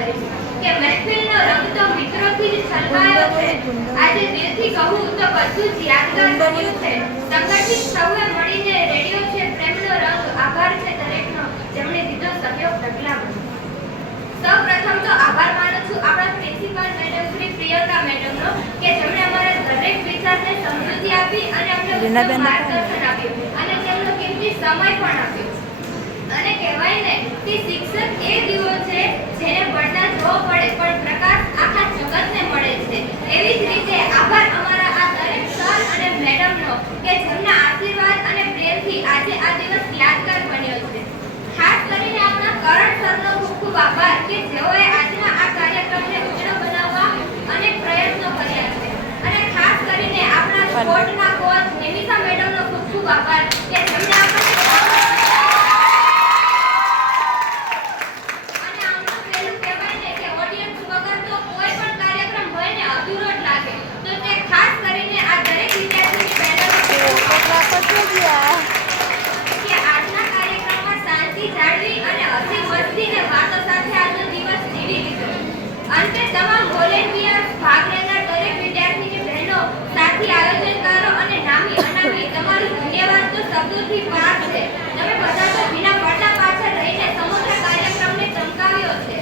કરી કે મહેફિલનો રંગ તો મિત્રોથી જ છલકાયો છે. આજે દિલથી કહું તો બધું જ યાદગાર બન્યું છે. સંગઠિત સૌએ મળીને રેડિયો છે. પ્રેમનો રંગ આભાર છે દરેકનો. જેમણે દીધો સહયોગ ડગલામાં સૌપ્રથમ તો આભાર માનું છું આપણા પ્રિન્સિપાલ મેડમ શ્રી પ્રિયંકા મેડમનો કે જેમણે અમારા દરેક વિચારને સમૃદ્ધિ આપી અને અમને માર્ગદર્શન આપ્યું. અને તેમનો કિંમતી સમય પણ આપ્યો. અને કહેવાય ને કે શિક્ષક એ દીવો છે જેને પડતા જોવો પડે પણ પ્રકાશ આખા જગતને મળે છે એવી જ રીતે આભાર અમારા આ દરેક સર અને મેડમનો કે જેમના આશીર્વાદ અને પ્રેમથી આજે આ દિવસ યાદગાર બન્યો છે. ખાસ કરીને આપણા કરણ સરનો ખૂબ ખૂબ આભાર કે જેઓએ આજના આ કાર્યક્રમને ઉજળો બનાવવા અનેક પ્રયત્નો કર્યા છે અને ખાસ કરીને આપણા સ્પોર્ટના કોચ નિમિષા મેડમનો ખૂબ ખૂબ આભાર કે જેમણે આપણને અને આમનું પહેલું કહેવાય ને કે ઓડિયન્સ વગર તો કોઈ પણ કાર્યક્રમ હોય ને અધૂરો જ લાગે તો તે ખાસ કરીને આ દરેક વિદ્યાર્થીની બહેનોનો ખૂબ ખૂબ આભાર. કે આજના કાર્યક્રમમાં શાંતિ જાળવી અને હસી મસ્તી ને વાતો સાથે આજનો દિવસ જીવી લીધો અંતે તમામ વોલેન્ટિયર્સ ભાગ લેનાર દરેક વિદ્યાર્થીની બહેનો સાથી આયોજનકારો અને નામી અનામી તમારું ધન્યવાદ શબ્દોથી પાર છે. તમે બધા તો વિના પડદા પાછળ રહીને સમગ્ર કાર્યક્રમને ચમકાવ્યો છે.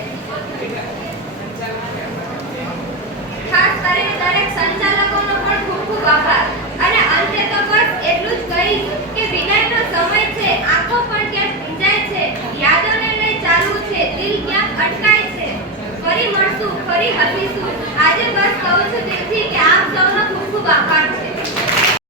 ખાસ કરીને દરેક સંચાલકોનો પણ ખૂબ ખૂબ આભાર. અને અંતે તો બસ એટલું જ કહીશ કે વિદાયનો સમય છે, આંખો પણ ક્યાંક ભીંજાય છે, યાદોને લઈ ચાલવું છે, દિલ ક્યાંક અટકાય છે. ફરી મળશું, ફરી હસીશું. આજે બસ કહું છું દિલથી કે આપ સૌનો ખૂબ ખૂબ આભાર